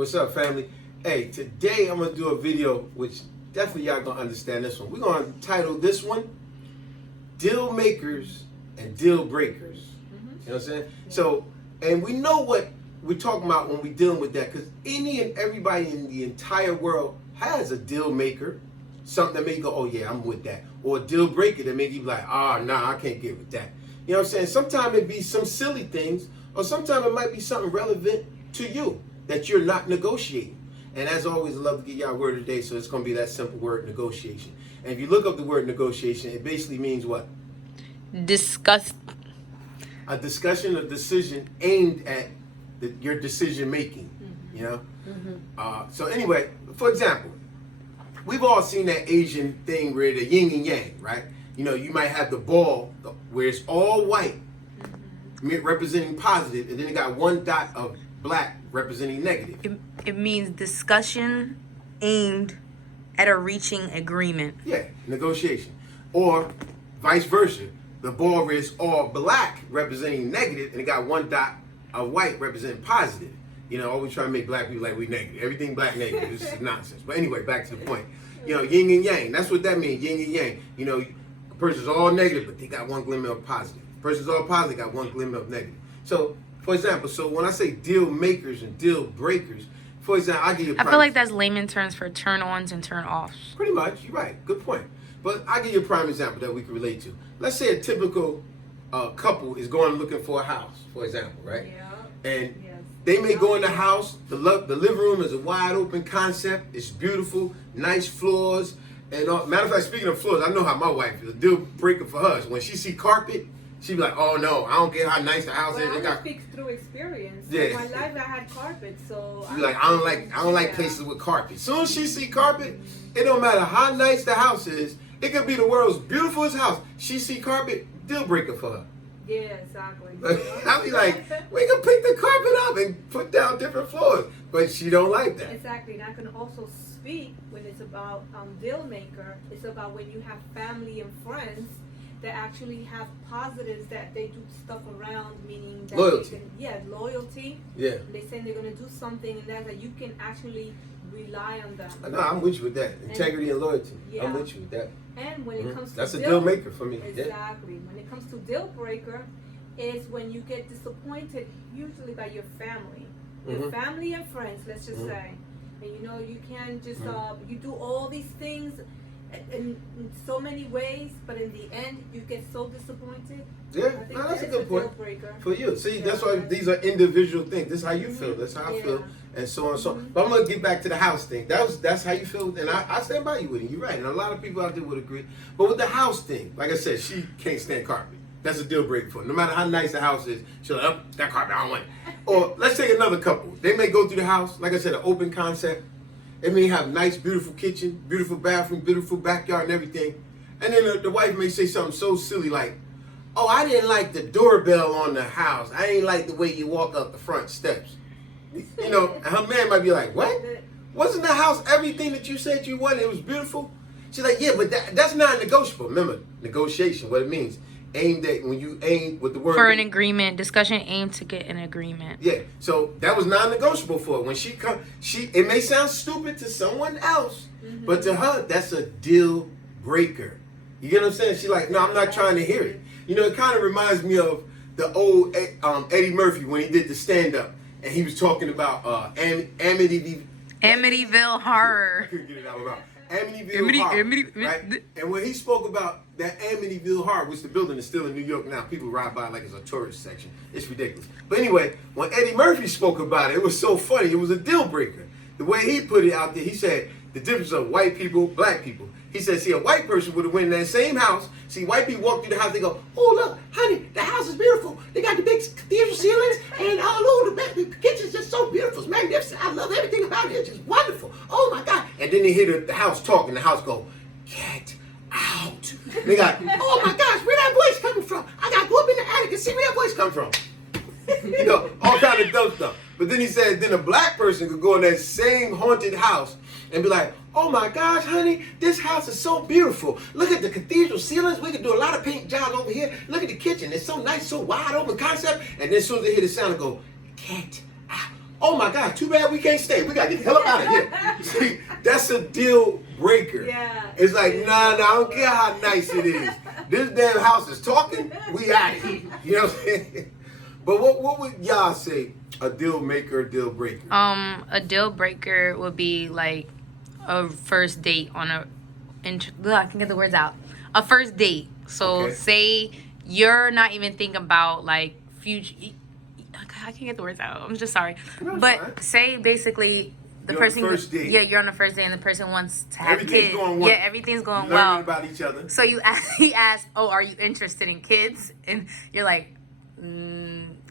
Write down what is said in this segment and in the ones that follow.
What's up, family? Hey, today I'm gonna do a video which definitely y'all gonna understand this one. We're gonna title this one Deal Makers and Deal Breakers. You know what I'm saying? So, and we know what we're talking about when we're dealing with that, because any and everybody in the entire world has a deal maker, something that make you go, oh yeah, I'm with that, or a deal breaker that make you be like, nah, I can't get with that. You know what I'm saying? Sometimes it be some silly things, or sometimes it might be something relevant to you that you're not negotiating. And as always, I love to give y'all a word of the day, so it's going to be that simple word, negotiation. And if you look up the word negotiation, it basically means what? Discuss. A discussion or decision aimed at your decision making, you know? So anyway, for example, we've all seen that Asian thing where the yin and yang, right? You know, you might have the ball where it's all white, representing positive, and then it got one dot of black representing negative. It means discussion aimed at a reaching agreement. Yeah, negotiation. Or vice versa. The ball where it's all black representing negative, and it got one dot of white representing positive. You know, always trying to make black people like we negative. Everything black negative. This is nonsense. But anyway, back to the point. You know, yin and yang. That's what that means, yin and yang. You know, a person's all negative, but they got one glimmer of positive. A person's all positive, got one glimmer of negative. So, for example, so when I say deal makers and deal breakers, for example, I'll give you a I feel like that's layman terms for turn ons and turn offs. Pretty much, you're right. Good point. But I'll give you a prime example that we can relate to. Let's say a typical couple is going looking for a house, for example, right? Yeah. And they may go in the house, the living room is a wide open concept, it's beautiful, nice floors, and matter of fact, speaking of floors, I know how my wife is. A deal breaker for her is when she see carpet, she be like, oh no, I don't care how nice the house is. Well, It I got speak through experience. Yeah. In my life, I had carpet, so Be like, I don't like places with carpet. Soon as she see carpet, it don't matter how nice the house is. It could be the world's beautifulest house. She see carpet, deal breaker for her. Yeah, exactly. I'll be like, we can pick the carpet up and put down different floors, but she don't like that. Exactly, and I can also speak when it's about deal maker. It's about when you have family and friends that actually have positives that they do stuff around, meaning that Loyalty. Loyalty. Yeah. They say they're gonna do something, and that you can actually rely on them. No, I'm with you with that. Integrity and loyalty. Yeah. I'm with you with that. And when it comes to That's a deal maker for me. Exactly. When it comes to deal breaker, is when you get disappointed, usually by your family, your family and friends. Let's just say, and you know you can't just you do all these things in so many ways, but in the end you get so disappointed. Yeah, I think no, that's a that good is point. deal breaker. For you. See, Yeah. that's why these are individual things. This is how you feel. That's how I feel. And so on and so on. But I'm going to get back to the house thing. That's how you feel. And I stand by you with it. You're right. And a lot of people out there would agree. But with the house thing, like I said, she can't stand carpet. That's a deal breaker for her. No matter how nice the house is, she's like, oh, that carpet, I don't want it. Or let's take another couple. They may go through the house, like I said, an open concept. It may have nice, beautiful kitchen, beautiful bathroom, beautiful backyard and everything. And then the wife may say something so silly like, oh, I didn't like the doorbell on the house. I ain't like the way you walk up the front steps. You know, and her man might be like, what? Wasn't the house everything that you said you wanted? It was beautiful? She's like, yeah, but that's not negotiable. Remember, negotiation, what it means. Aimed at, when you aim with the word. For an agreement, discussion aimed to get an agreement. Yeah, so that was non-negotiable for her. When she it may sound stupid to someone else, but to her, that's a deal breaker. You get what I'm saying? She's like, no, I'm not trying to hear it. You know, it kind of reminds me of the old Eddie Murphy when he did the stand-up, and he was talking about Amityville Horror. I couldn't get it out about Amityville Horror, right? And when he spoke about that Amityville Horror, which the building is still in New York now, people ride by like it's a tourist section. It's ridiculous. But anyway, when Eddie Murphy spoke about it, it was so funny. It was a deal breaker. The way he put it out there, he said the difference of white people, black people. He said, see, a white person would have went in that same house. See, white people walk through the house, they go, oh, look, honey, the house is beautiful. They got the big cathedral ceilings, and the kitchen's just so beautiful. It's magnificent. I love everything about it. It's just wonderful. Oh, my God. And then they hear the house talk, and the house go, get out. And they got, oh, my gosh, where that voice coming from? I got to go up in the attic and see where that voice come from. You know, all kind of dumb stuff. But then he said, then a black person could go in that same haunted house and be like, oh my gosh, honey, this house is so beautiful. Look at the cathedral ceilings. We could do a lot of paint jobs over here. Look at the kitchen. It's so nice, so wide open concept. And then as soon as they hear the sound, they go, get out. oh my God, too bad we can't stay. We got to get the hell up out of here. See, that's a deal breaker. Yeah. It's like, nah, I don't care how nice it is. This damn house is talking, we out of here. You know what I'm saying? But what would y'all say a deal maker, deal breaker? A deal breaker would be like a first date on a. I can get the words out. A first date. So say you're not even thinking about like future. I can't get the words out. I'm just sorry. But say basically the person. First date. Yeah, you're on the first date and the person wants to have Everything's kids. going well. Yeah, everything's going Learning well. about each other. So he asks, "Oh, are you interested in kids?" And you're like.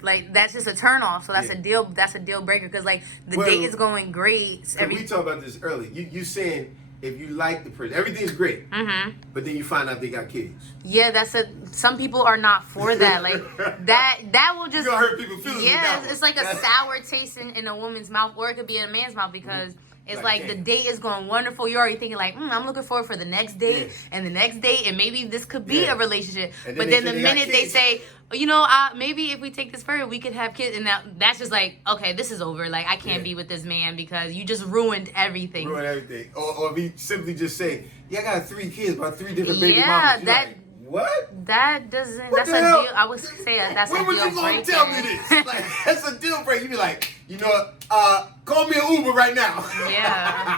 Like that's just a turn off, so that's a deal. That's a deal breaker because like the date is going great. We talked about this earlier. You saying if you like the person, everything's great, but then you find out they got kids. Yeah, some people are not for that. Like that will just you gonna hurt people's feelings. Yeah, it's like a sour taste in a woman's mouth, or it could be in a man's mouth because. It's like the date is going wonderful. You're already thinking like, I'm looking forward for the next date and the next date, and maybe this could be a relationship. But then the minute they say, maybe if we take this further, we could have kids, and that's just like, okay, this is over. Like I can't be with this man because you just ruined everything. Ruined everything. Or we simply just say, I got 3 kids by 3 different baby mamas. That. Like, what? That doesn't. What that's the a hell? deal. I would say that's when a deal breaker. When was you gonna tell me this? Like that's a deal breaker. You be like, you know what? Call me an Uber right now. Yeah.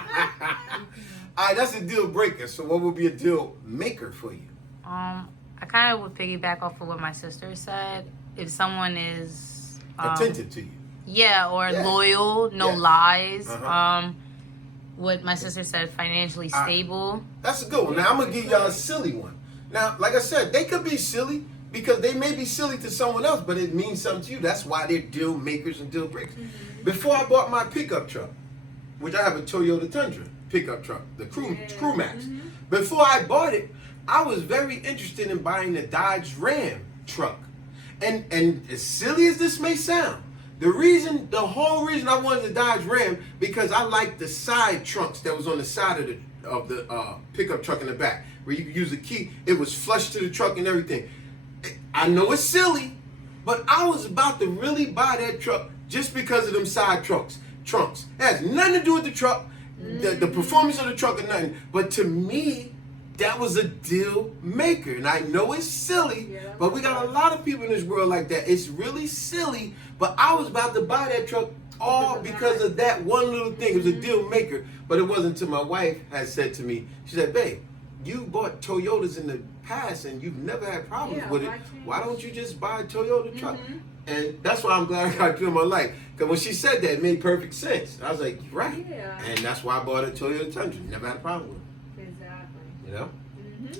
All right, that's a deal breaker. So what would be a deal maker for you? I kind of would piggyback off of what my sister said. If someone is attentive to you. Yeah, or loyal, no lies. Uh-huh. What my sister said, financially stable. That's a good one. Now I'm gonna give y'all a silly one. Now, like I said, they could be silly because they may be silly to someone else, but it means something to you. That's why they're deal makers and deal breakers. Before I bought my pickup truck, which I have a Toyota Tundra pickup truck, the Crew Max. Before I bought it, I was very interested in buying the Dodge Ram truck. And as silly as this may sound, the whole reason I wanted the Dodge Ram because I liked the side trunks that was on the side of the pickup truck in the back, where you could use the key. It was flush to the truck and everything. I know it's silly, but I was about to really buy that truck just because of them side trunks. It has nothing to do with the truck, the performance of the truck or nothing. But to me, that was a deal maker. And I know it's silly, but we got a lot of people in this world like that. It's really silly, but I was about to buy that truck all because of that one little thing. It was a deal maker, but it wasn't until my wife had said to me, she said, babe, you bought Toyotas in the past and you've never had problems with it. Why don't you just buy a Toyota truck? And that's why I'm glad I got you in my life. Because when she said that, it made perfect sense. I was like, right. Yeah. And that's why I bought a Toyota Tundra. Never had a problem with it. Exactly. You know?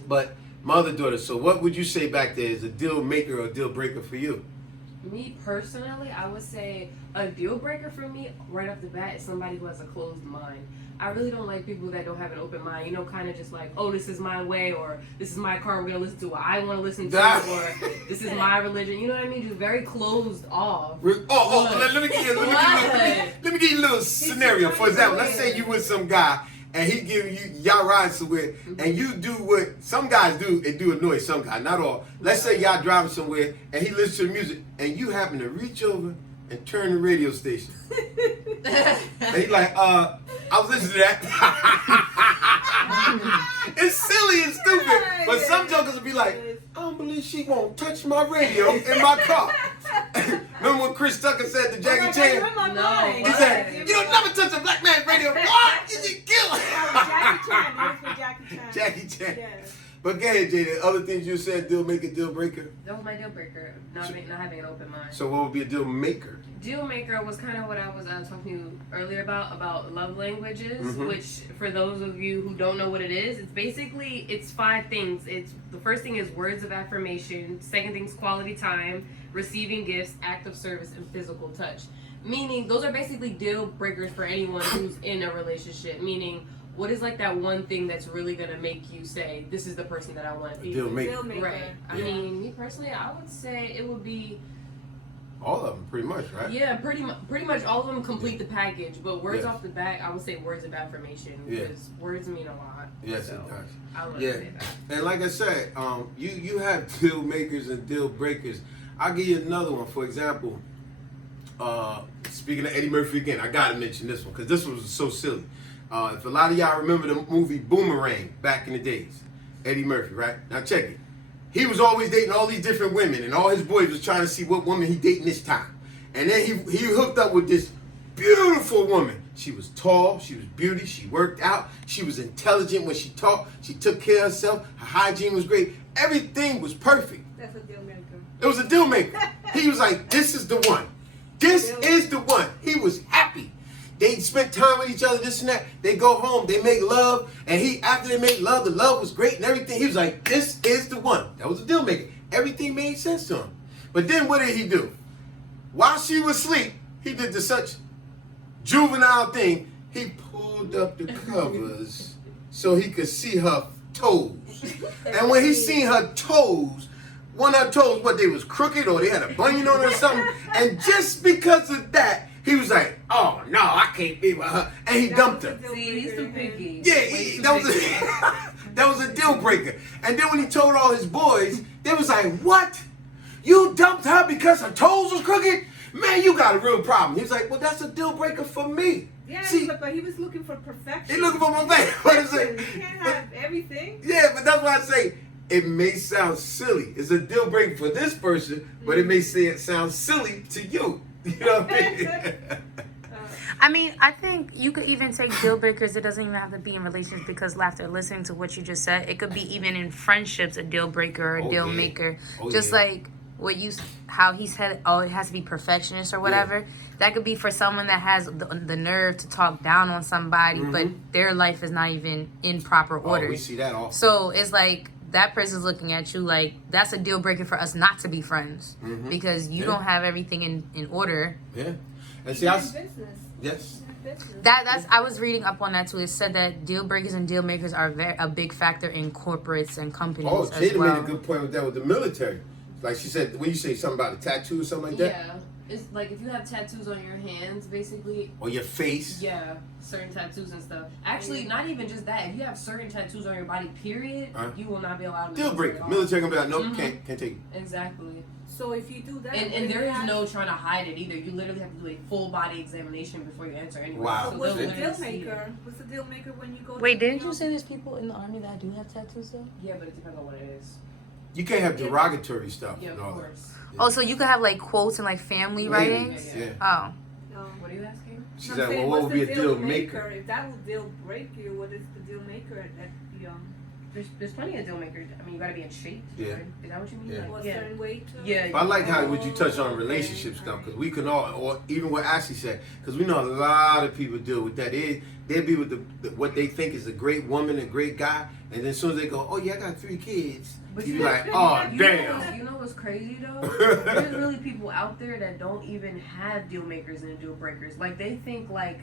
But my other daughter, so what would you say back there is a deal maker or a deal breaker for you? Me personally, I would say a deal breaker for me right off the bat is somebody who has a closed mind. I really don't like people that don't have an open mind, you know, kind of just like, oh, this is my way, or this is my car, we're going to listen to what I want to listen to, or this is my religion, you know what I mean? Just very closed off. Let me give you a little scenario. For example, let's say you with some guy, and he give you, y'all ride somewhere, and you do what some guys do, it do annoy some guys, not all. Let's say y'all driving somewhere, and he listens to the music, and you happen to reach over and turn the radio station. And he like, I was listening to that. It's silly and stupid, but some jokers will be like, I don't believe she won't touch my radio in my car. Remember when Chris Tucker said to Jackie Chan? He said, you don't never touch a black man's radio. What? Is he killed? Jackie Chan. Yes. But go ahead, Jada. Other things you said, deal maker, deal breaker. That was my deal breaker, not having an open mind. So what would be a deal maker? Deal maker was kind of what I was talking to you earlier about love languages, which for those of you who don't know what it is, it's 5 things. It's the first thing is words of affirmation, second thing is quality time, receiving gifts, act of service, and physical touch. Meaning those are basically deal breakers for anyone who's in a relationship. Meaning, what is like that one thing that's really gonna make you say, this is the person that I want to be Deal with? maker. Right. I mean, me personally, I would say it would be all of them, pretty much, right? Yeah, pretty much all of them complete the package. But words off the bat, I would say words of affirmation because words mean a lot. Yes, so it does. I would say that. And like I said, you have deal makers and deal breakers. I'll give you another one. For example, speaking of Eddie Murphy again, I gotta mention this one because this one was so silly. If a lot of y'all remember the movie Boomerang back in the days, Eddie Murphy, right? Now check it. He was always dating all these different women, and all his boys was trying to see what woman he dating this time. And then he hooked up with this beautiful woman. She was tall, she was beauty, she worked out, she was intelligent when she talked, she took care of herself, her hygiene was great, everything was perfect. That's a deal maker. It was a deal maker. He was like, this is the one. This is the one. He was happy. They spent time with each other, this and that. They go home, they make love, and after they made love, the love was great and everything. He was like, this is the one. That was a deal maker. Everything made sense to him. But then what did he do? While she was asleep, he did the such juvenile thing. He pulled up the covers so he could see her toes. And when he seen her toes, one of her toes, what, they was crooked or they had a bunion on or something. And just because of that, he was like, oh, no, I can't be with her. And he dumped her. See, he's too picky. Yeah, that was a deal breaker. And then when he told all his boys, they was like, what? You dumped her because her toes was crooked? Man, you got a real problem. He was like, well, that's a deal breaker for me. Yeah, See, but he was looking for perfection. he looking for my thing. What is it? You can't have everything. Yeah, but that's why I say it may sound silly. It's a deal breaker for this person, but it may say it sounds silly to you. You know what I mean? I mean, I think you could even take deal breakers. It doesn't even have to be in relationships because after listening to what you just said, it could be even in friendships a deal breaker or a deal maker. Just like how he said, oh, it has to be perfectionist or whatever. Yeah. That could be for someone that has the nerve to talk down on somebody, but their life is not even in proper order. We see that often. So it's like that person's looking at you like that's a deal breaker for us not to be friends because you don't have everything in order. Yeah, and see, business. Yes. That's I was reading up on that too. It said that deal breakers and deal makers are a big factor in corporates and companies as well. Made a good point with that with the military. Like she said, when you say something about a tattoo or something like that. Yeah, it's like if you have tattoos on your hands, basically. Or your face. Yeah, certain tattoos and stuff. Actually, not even just that. If you have certain tattoos on your body, period, you will not be allowed to. Deal breaker. Military gonna be like, nope, can't take it. Exactly. So if you do that, and there is no trying to hide it either. You literally have to do a full body examination before you enter anywhere. Wow. So what's the deal maker? What's the deal maker when you go? Wait, didn't you say there's people in the army that do have tattoos though? Yeah, but it depends on what it is. You can't have derogatory stuff. Yeah, of course. Yeah. Oh, so you could have like quotes and like family writings? Yeah. Oh. What are you asking? She said, well, what would be a deal maker? If that would deal break you, what is the deal maker at the There's plenty of deal makers. I mean, you gotta be in shape. Yeah. Right? Is that what you mean? Yeah. a certain way to? Yeah. I like how would you touch on relationship stuff because we can all, or even what Ashley said, because we know a lot of people deal with that. They'll be with what they think is a great woman, a great guy, and then as soon as they go, oh yeah, I got 3 kids, but you be like, oh damn. You know what's crazy though? There's really people out there that don't even have deal makers and deal breakers. Like they think like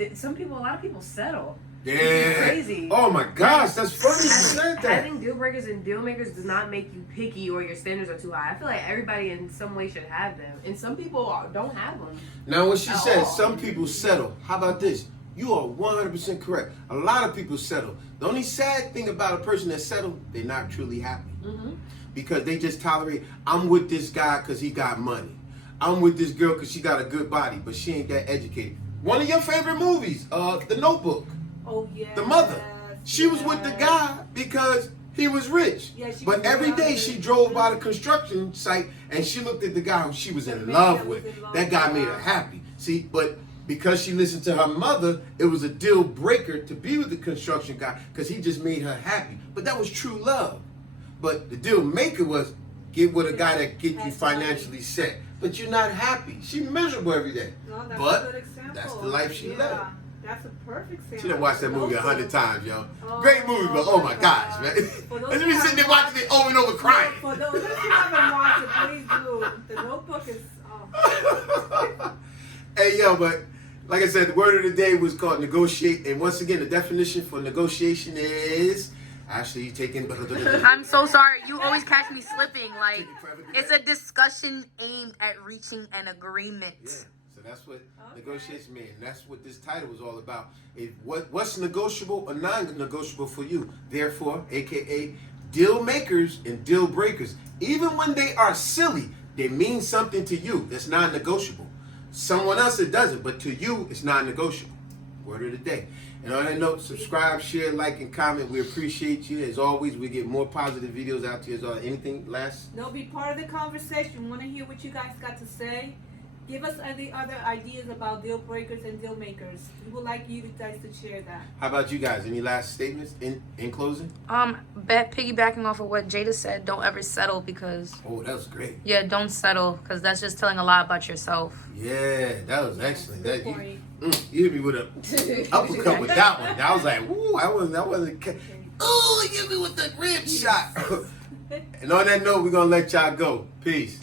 a lot of people settle. Yeah. It's crazy. Oh my gosh, that's funny you said that. Having deal breakers and deal makers does not make you picky or your standards are too high. I feel like everybody in some way should have them, and some people don't have them. Now, when she said some people settle, how about this? You are 100% correct. A lot of people settle. The only sad thing about a person that settled, they're not truly happy. Because they just tolerate, I'm with this guy because he got money. I'm with this girl because she got a good body, but she ain't that educated. One of your favorite movies, The Notebook. Oh, yeah. The mother. She was with the guy because he was rich. Yeah, but every day she drove by the construction site and she looked at the guy who she was in love with. That guy made her happy. See, but because she listened to her mother, it was a deal breaker to be with the construction guy because he just made her happy. But that was true love. But the deal maker was get with a guy that get you financially set. But you're not happy. She's miserable every day. No, that's but a good example. that's the life she led. That's a perfect example. She done watched that movie 100 times, yo. Oh, Great movie, but oh my gosh, man. And we sitting there watching it over and over crying. For those who haven't watched it, please do. The Notebook is... Oh. Hey, yo, but like I said, the word of the day was called negotiate. And once again, the definition for negotiation is... Actually, taking... I'm so sorry. You always catch me slipping. Like, it's a discussion aimed at reaching an agreement. Yeah. So that's what negotiation means. And that's what this title was all about. What's negotiable or non-negotiable for you? Therefore, a.k.a. deal makers and deal breakers. Even when they are silly, they mean something to you that's non-negotiable. someone else it doesn't, but to you, it's non-negotiable. Word of the day. And on that note, subscribe, share, like, and comment. We appreciate you. As always, we get more positive videos out to you. Anything last? No, be part of the conversation. We want to hear what you guys got to say. Give us any other ideas about deal breakers and deal makers. We would like you guys to share that. How about you guys? Any last statements in closing? Piggybacking off of what Jada said, don't ever settle because. Oh, that was great. Yeah, don't settle because that's just telling a lot about yourself. Yeah, that was excellent. Good That point. you hit me with a uppercut with that one. I was like, ooh, I wasn't. Ooh, hit me with the rib shot. And on that note, we're gonna let y'all go. Peace.